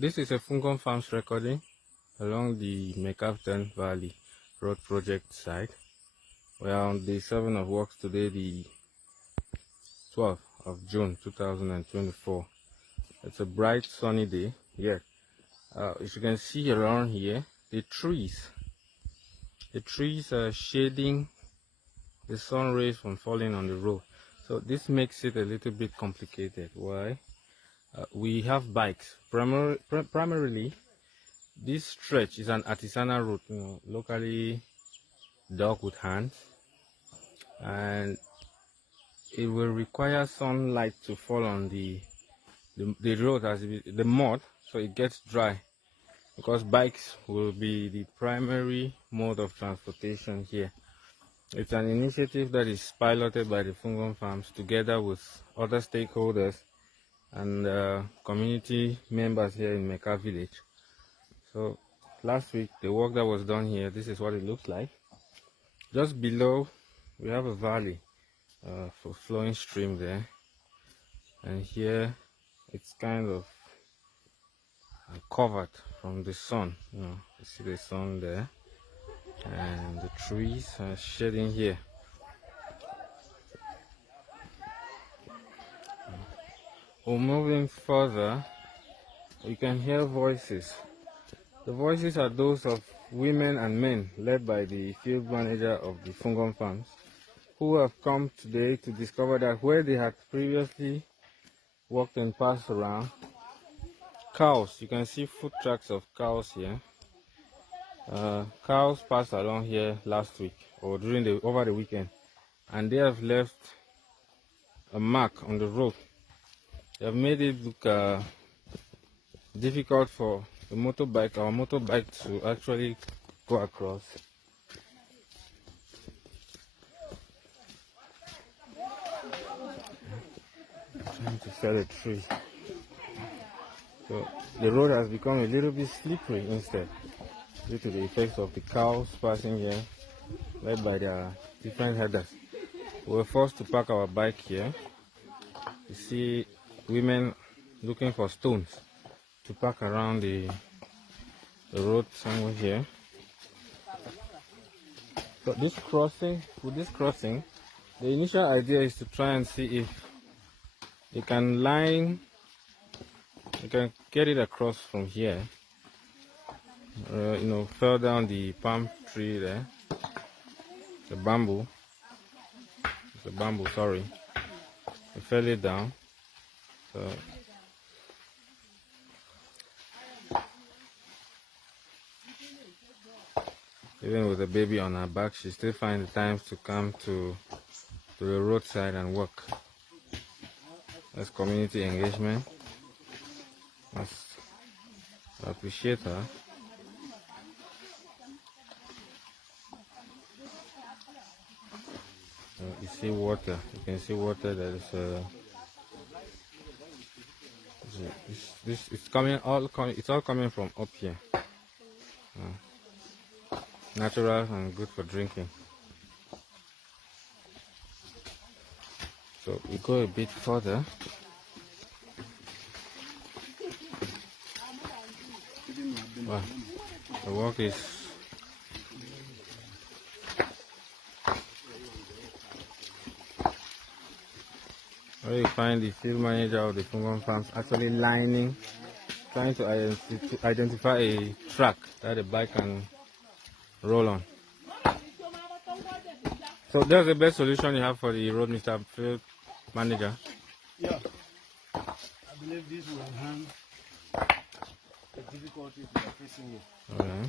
This is a Fungom Farms recording along the Mekaf Nten Valley road project site. We are on day 7 of works today, the 12th of June 2024. It's a bright sunny day here. As you can see around here, the trees are shading the sun rays from falling on the road. So this makes it a little bit complicated. Why? We have bikes. Primarily, this stretch is an artisanal route, locally dug with hands, and it will require sunlight to fall on the road as the mud, so it gets dry, because bikes will be the primary mode of transportation here. It's an initiative that is piloted by the Fungom Farms together with other stakeholders and community members here in Mekaf village. So last week, the work that was done here, this is what it looks like. Just below, we have a valley for flowing stream there, and here it's kind of covered from the sun. You see the sun there, and the trees are shading here. Moving further, you can hear voices. The voices are those of women and men led by the field manager of the Fungom Farms, who have come today to discover that where they had previously walked and passed around, cows, you can see foot tracks of cows here. Cows passed along here last week or over the weekend, and they have left a mark on the road. They have made it look difficult for our motorbike to actually go across. Trying to fell a tree. So the road has become a little bit slippery instead, due to the effects of the cows passing here, led by their different headers. We were forced to park our bike here. You see women looking for stones to park around the road somewhere here. So with this crossing, the initial idea is to try and see if you can get it across from here. Fell down the palm tree there, the bamboo, sorry. I fell it down. So even with a baby on her back, she still finds the time to come to the roadside and work. That's community engagement. I appreciate her. You see water. You can see water. That is it's all coming from up here. Natural and good for drinking. So we go a bit further. Wow, the work is where you find the field manager of the Fungom Farms actually trying to identify a track that the bike can roll on. So that's the best solution you have for the road, Mr. Field Manager? Yeah, I believe this will enhance the difficulties we are facing here. Okay.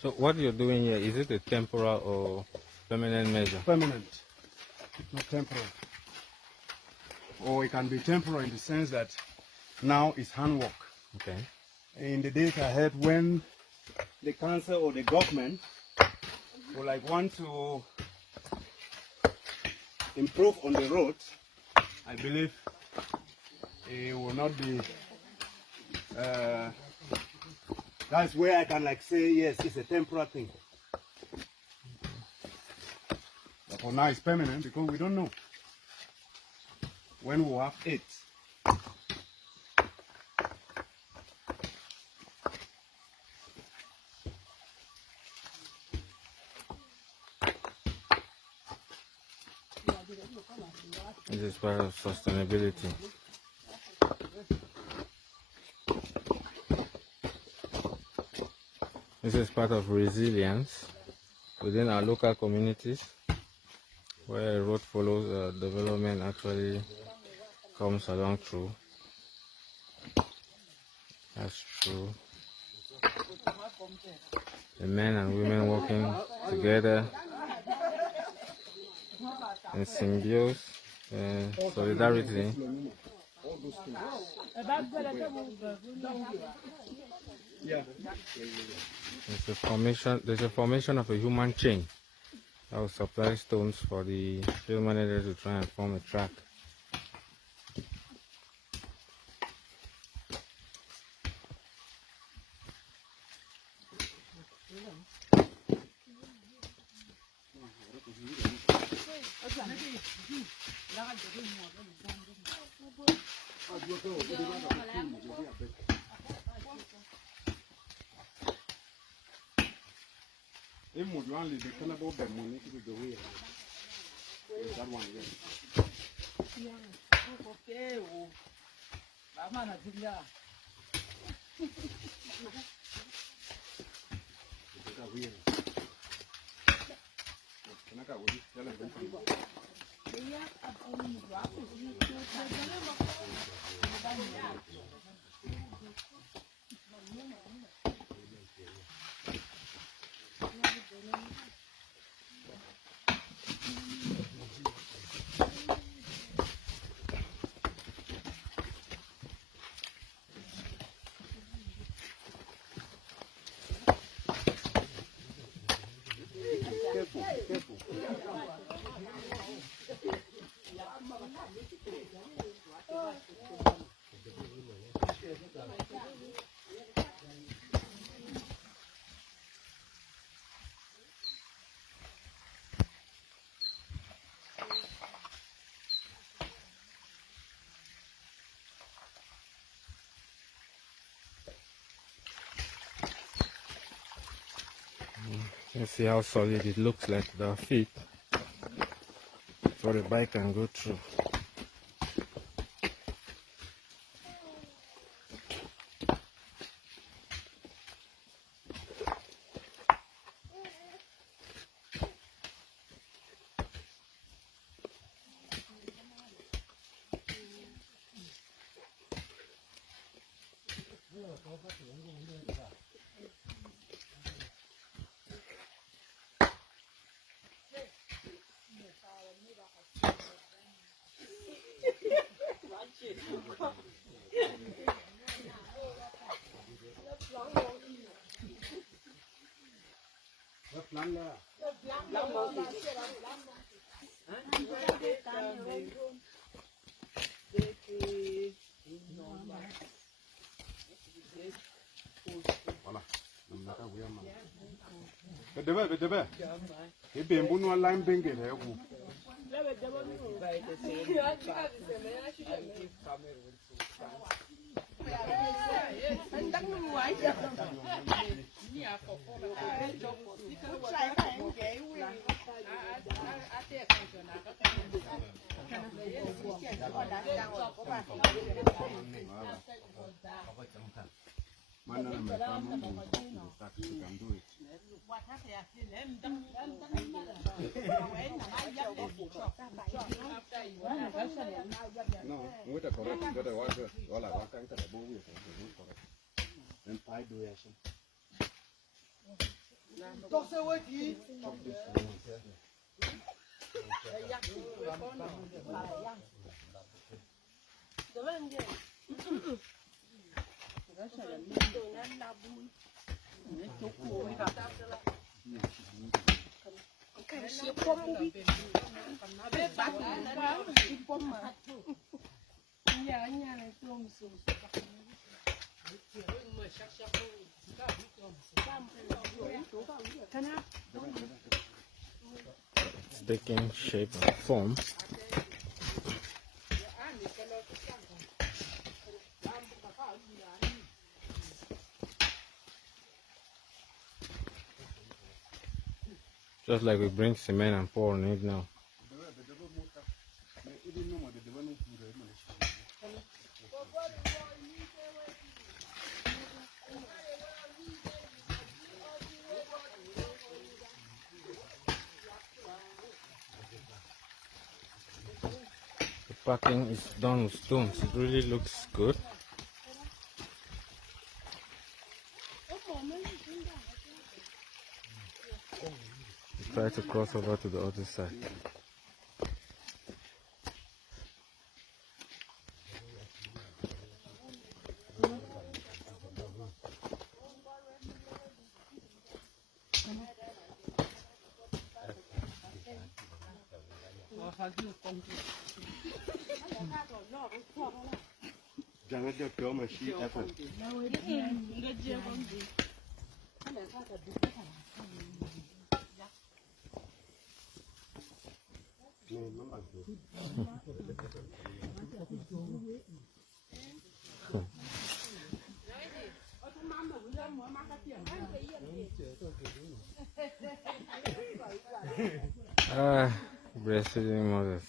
So what you're doing here, is it a temporal or permanent measure? Permanent, not temporal. Or it can be temporal in the sense that now it's handwork. Okay. In the days ahead, when the council or the government would like want to improve on the road, I believe it will not be. That's where I can like say yes, it's a temporary thing. But for now, it's permanent because we don't know when we'll have it. This is part of sustainability. This is part of resilience within our local communities, where a road follows development actually comes along through. That's true. The men and women working together in symbiosis and solidarity. There's a formation of a human chain that will supply stones for the field manager to try and form a track. That one, yes. Careful. Let's see how solid it looks like with our feet, so the bike can go through. Bedebe. Ebe mbunu online bengi le ku. It's taking shape and form. Just like we bring cement and pour on it now. The packing is done with stones. It really looks good. Try to cross over to the other side. Breastfeeding mothers.